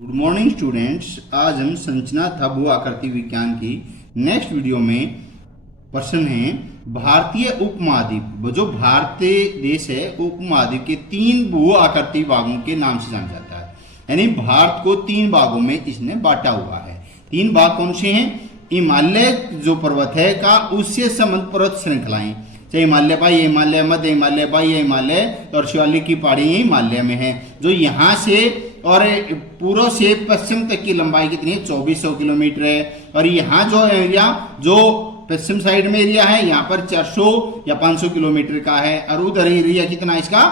Good morning students. आज हम संरचना तथा भू आकृति विज्ञान की नेक्स्ट वीडियो में प्रश्न है भारतीय उपमहाद्वीप, जो भारतीय देश है उपमहाद्वीप के 3 भू आकृति भागों के नाम से जाना जाता है। यानी भारत को 3 भागों में इसने बांटा हुआ है। 3 भाग कौन से हैं? हिमालय जो पर्वत है का उससे संबंध पर्वत श्रृंखलाएं, चाहे हिमालय बाह्य, हिमालय मध्य, हिमालय बाह्य, हिमालय और शिवालिक की पहाड़ी हिमालय में है, जो यहाँ से और पूर्व से पश्चिम तक की लंबाई कितनी है? 2400 किलोमीटर है। और यहाँ जो एरिया जो पश्चिम साइड में एरिया है यहाँ पर 400 या 500 किलोमीटर का है, और उधर एरिया कितना इसका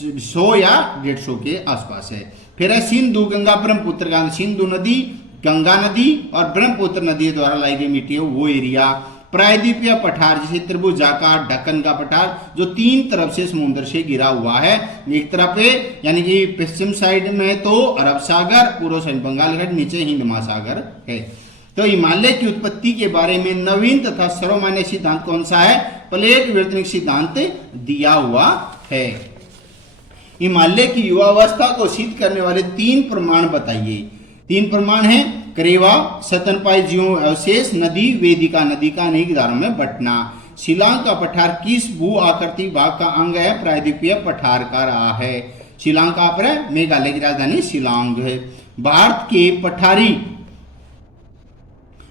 100 या 150 के आसपास है। फिर है सिंधु गंगा ब्रह्मपुत्र का, सिंधु नदी, गंगा नदी और ब्रह्मपुत्र नदी द्वारा लाई गई मिट्टी है वो एरिया। प्रायद्वीपीय पठार जैसे त्रिभुजाकार ढक्कन का पठार जो 3 तरफ से समुद्र से घिरा हुआ है। एक तरफ पे यानी कि पश्चिम साइड में तो अरब सागर, पूर्व साइड बंगाल घाट, नीचे हिंद महासागर है। तो हिमालय की उत्पत्ति के बारे में नवीन तथा सर्वमान्य सिद्धांत कौन सा है? प्लेट विवर्तनिक सिद्धांत दिया हुआ है। हिमालय की युवावस्था को सिद्ध करने वाले 3 प्रमाण बताइए। 3 प्रमाण है करेवा, स्तनपायी जीवों अवशेष, नदी, वेदिका नदी का अनेक धारों में बंटना। शिलांग का पठार किस भू आकृति भाग का अंग है? प्रायद्वीपीय पठार का रहा है। शिलांग कहां पर है? मेघालय की राजधानी शिलांग है। भारत के पठारी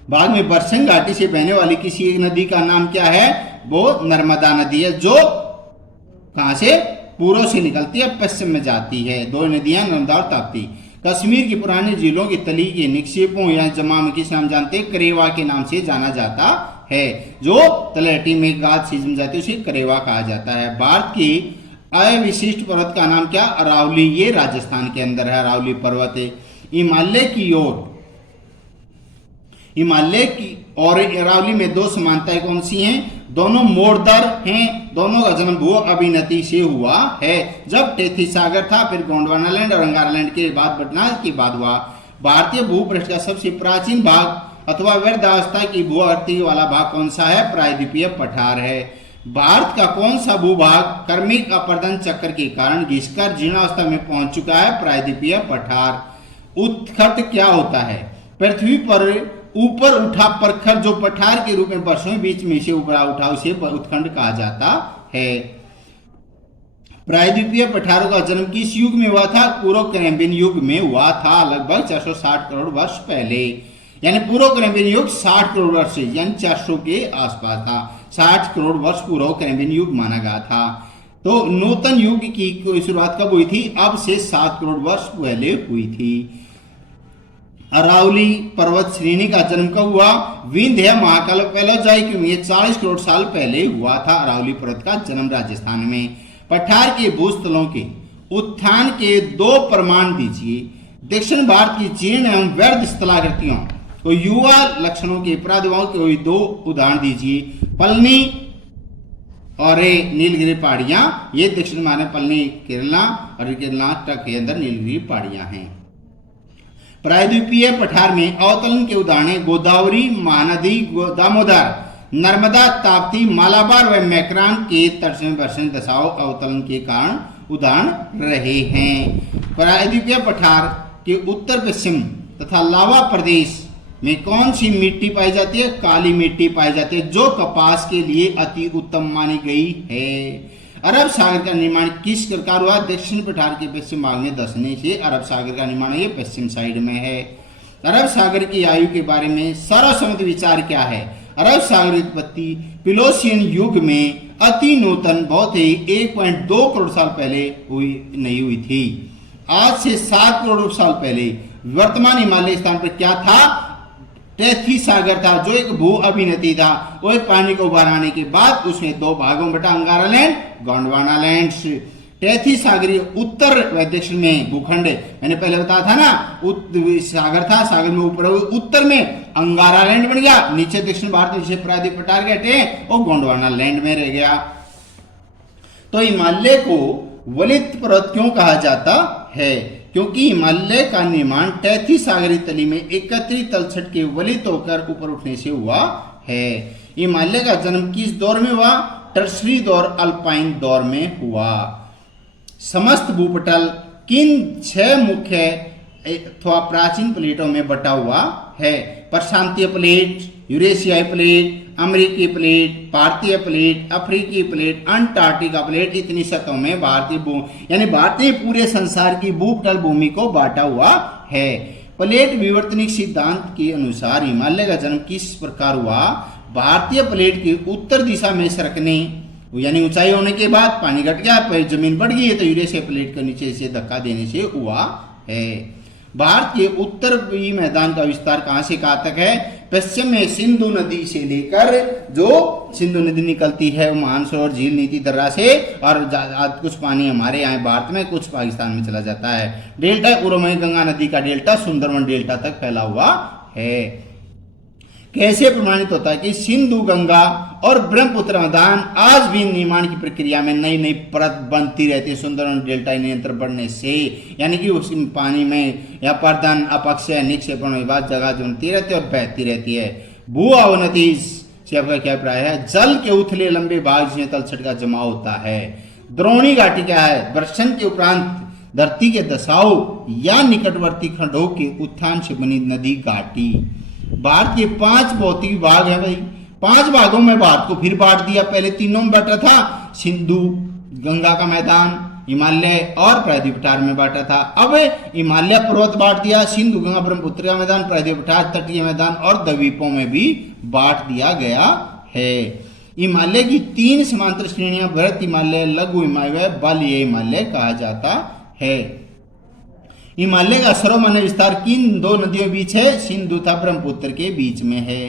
भाग में बरसंग घाटी से बहने वाली किसी एक नदी का नाम क्या है? वो नर्मदा नदी है, जो कहां से? पूर्व से निकलती है, पश्चिम में जाती है। 2 नदियां नर्मदा और ताप्ती। कश्मीर की पुरानी झीलों की तली के निक्षेपों या जमा में किस नाम जानते हैं? करेवा के नाम से जाना जाता है। जो तलहटी में गाद से जम जाती है उसे करेवा कहा जाता है। भारत की अविशिष्ट पर्वत का नाम क्या? अरावली, ये राजस्थान के अंदर है, अरावली पर्वत है। हिमालय की और अरावली में 2 समानताएं कौन सी हैं? दोनों मोरदर हैं, दोनों का जन्म भू अभिनति से हुआ है। जब टेथी सागर था, फिर गोंडवाना लैंड और अंगारालैंड के बाद पटना के बाद हुआ। भारतीय भूपृष्ठ का सबसे प्राचीन भाग अथवा वृद्धावस्था की भू आकृति वाला भाग कौन सा है? प्रायद्वीपीय पठार है। भारत का कौन सा भूभाग कर्मिक अपर्दन चक्र के कारण घिसकर जीर्णावस्था में पहुंच चुका है? प्रायद्वीपीय पठार। उत्खट क्या होता है? पृथ्वी पर ऊपर उठा प्रखर जो पठार के रूप में वर्षों बीच में से उभरा उठा उसे उत्खंड कहा जाता है। प्रायद्वीपीय पठारों का जन्म किस युग में हुआ था? पूर्व कैम्ब्रियन युग में हुआ था, लगभग 460 करोड़ वर्ष पहले। यानी पूर्व कैम्ब्रियन युग 60 करोड़ वर्ष यानी 400 के आसपास था। 60 करोड़ वर्ष पूर्व कैम्ब्रियन युग माना गया था। तो नूतन युग की शुरुआत कब हुई थी? अब से 7 करोड़ वर्ष पहले हुई थी। अरावली पर्वत श्रेणी का जन्म कब हुआ? विंध्य महाकाल पैलोजाइक में 40 करोड़ साल पहले हुआ था अरावली पर्वत का जन्म राजस्थान में। पठार के भूस्थलों के उत्थान के 2 प्रमाण दीजिए। दक्षिण भारत की जीर्ण एवं व्यर्थ स्थलाकृतियों को युवा लक्षणों के प्रादुर्भाव के 2 उदाहरण दीजिए। पलनी और नीलगिरी पहाड़ियां, ये दक्षिण भारत में पलनी केरला और कर्नाटक के अंदर नीलगिरी पहाड़ियां हैं। प्रायद्वीपीय पठार में अवतरण के उदाहरण गोदावरी, महानदी, दामोदर, नर्मदा, ताप्ती, मालाबार व मैक्रान के तट में वर्षण दशाओं अवतरण के कारण उदाहरण रहे हैं। प्रायद्वीपीय पठार के उत्तर पश्चिम तथा लावा प्रदेश में कौन सी मिट्टी पाई जाती है? काली मिट्टी पाई जाती है, जो कपास के लिए अति उत्तम मानी गई है। अरब सागर का निर्माण किस प्रकार हुआ? दक्षिण पठार के पश्चिम भाग में धंसने से अरब सागर का निर्माण ये पश्चिम साइड में है। अरब सागर की आयु के बारे में सर्वसम्मत विचार क्या है? अरब सागर की उत्पत्ति प्लेटोसीन युग में अति नूतन बहुत ही 1.2 करोड़ साल पहले नहीं हुई थी। आज से 7 करोड़ साल पहले वर्तमान हिमालय स्थान पर क्या था? टेथी सागर था, जो एक भू अभिनति था। वो एक पानी को उबार आने के बाद उसमें 2 भागों में बटा, अंगारा लैंड, गोंडवाना लैंड। टेथी सागरीय उत्तर व दक्षिण में भूखंड, मैंने पहले बताया था ना, सागर था, सागर में ऊपर उत्तर में अंगारा लैंड बन गया, नीचे दक्षिण भारत में प्रायद्वीप पठार गए और गोंडवाना लैंड में रह गया। तो हिमालय को वलित पर्वत क्यों कहा जाता है? क्योंकि हिमालय का निर्माण टेथी सागरी तली में एकत्रित तलछट के वलित होकर ऊपर उठने से हुआ है। हिमालय का जन्म किस दौर में हुआ? टर्सरी दौर, अल्पाइन दौर में हुआ। समस्त भूपटल किन 6 मुख्य अथवा प्राचीन प्लेटों में बटा हुआ है। प्रशांतीय प्लेट, यूरेशियाई प्लेट, अमेरिकी प्लेट, भारतीय प्लेट, अफ्रीकी प्लेट, अंटार्कटिका प्लेट, इतनी सतहों में भारतीय पूरे संसार की भूपटल भूमि को बांटा हुआ है। प्लेट विवर्तनिक सिद्धांत के अनुसार हिमालय का जन्म किस प्रकार हुआ? भारतीय प्लेट की उत्तर दिशा में सरकने यानी ऊंचाई होने के बाद पानी घट गया, जमीन बढ़ गई है, तो यूरेशिया प्लेट के नीचे से धक्का देने से हुआ है। भारत के उत्तरी मैदान का विस्तार कहां से कहां तक है? पश्चिम में सिंधु नदी से लेकर, जो सिंधु नदी निकलती है मानसरोवर झील नीति दर्रा से, और कुछ पानी हमारे यहाँ भारत में, कुछ पाकिस्तान में चला जाता है। डेल्टा पूर्व में गंगा नदी का डेल्टा सुंदरवन डेल्टा तक फैला हुआ है। कैसे प्रमाणित होता है कि सिंधु, गंगा और ब्रह्मपुत्र मैदान आज भी निर्माण की प्रक्रिया में नई नई परत बनती रहती है सुंदरवन डेल्टा नियंत्रण बढ़ने से, यानी कि उस पानी में या पर्दन, अपक्षय, निक्षेपण विभाग जगह जमती रहती है और बहती रहती है। भू अवनति से आपका क्या अभिप्राय है? जल के उथले लंबे भाग जिसमें तलछट का जमा होता है। द्रोणी घाटी क्या है? वर्षण के उपरांत धरती के दसाव या निकटवर्ती खंडों के उत्थान से बनी नदी घाटी। भारत के 5 भौतिक भाग है भाई, 5 भागों में भारत को फिर बांट दिया। पहले तीनों में बांटा था, सिंधु गंगा का मैदान, हिमालय और प्रायद्वीप पठार में बांटा था। अब हिमालय पर्वत बांट दिया, सिंधु गंगा ब्रह्मपुत्र का मैदान, प्रायद्वीप पठार, तटीय मैदान और द्वीपों में भी बांट दिया गया है। हिमालय की 3 समांतर श्रेणियां, भरत हिमालय, लघु हिमालय, बलय हिमालय कहा जाता है। हिमालय का सर्वमान्य विस्तार किन 2 नदियों के बीच है? सिंधु तथा ब्रह्मपुत्र के बीच में है।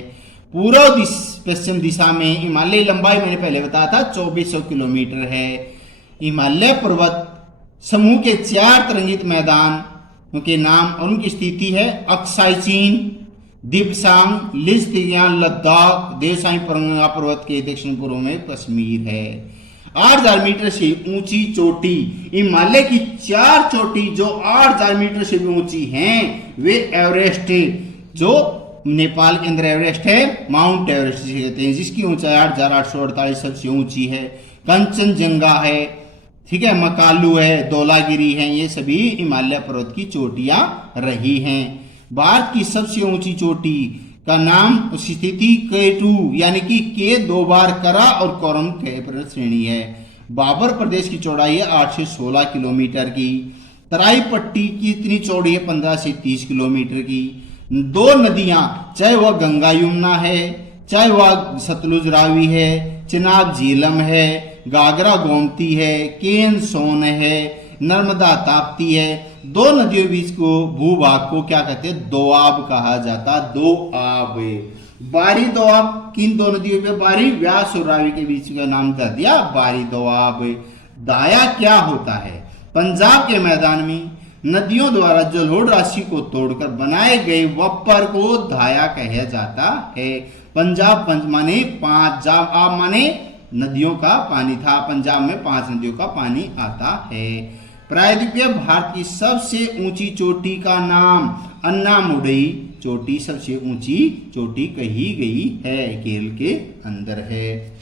पूर्व पश्चिम दिशा में हिमालय लंबाई मैंने पहले बताया था 2400 किलोमीटर है। हिमालय पर्वत समूह के 4 तरंगित मैदान के नाम और उनकी स्थिति है: अक्साई चीन, दिबसांग, लिजतियान लद्दाख, देवसाई परगना पर्वत के दक्षिण पूर्व में कश्मीर है। 8000 मीटर से ऊंची चोटी, हिमालय की 4 चोटी जो 8000 मीटर से भी ऊंची हैं, वे एवरेस्ट, जो नेपाल के अंदर एवरेस्ट है, माउंट एवरेस्ट जिसे कहते हैं, जिसकी ऊंचाई 8848 सबसे ऊंची है। कंचनजंगा है, ठीक है, मकालू है, धौलागिरी है, ये सभी हिमालय पर्वत की चोटियां रही हैं। भारत की सबसे ऊंची चोटी का नाम स्थिति K2 यानी कि K 2 बार करा और कोरम के पर्वत श्रेणी है। बाबर प्रदेश की चौड़ाई है 8 से 16 किलोमीटर की। तराई पट्टी की इतनी चौड़ी है 15 से 30 किलोमीटर की। 2 नदियां, चाहे वह गंगा यमुना है, चाहे वह सतलुज रावी है, चिनाब झीलम है, गागरा गोमती है, केन सोन है, नर्मदा ताप्ती है। 2 नदियों के बीच को भूभाग को क्या कहते हैं? दोआब कहा जाता। दोआब, बारी दोआब किन 2 नदियों पे? बारी, व्यास और रावी के बीच का नाम दे दिया बारी दोआब। दाया क्या होता है? पंजाब के मैदान में नदियों द्वारा जलोढ़ राशि को तोड़कर बनाए गए वप्पर को दाया कहा जाता है। पंजाब पंज माने 5, जाब माने नदियों का पानी था। पंजाब में 5 नदियों का पानी आता है। प्रायद्वीपीय भारत की सबसे ऊंची चोटी का नाम अन्नामुडई चोटी सबसे ऊंची चोटी कही गई है, केरल के अंदर है।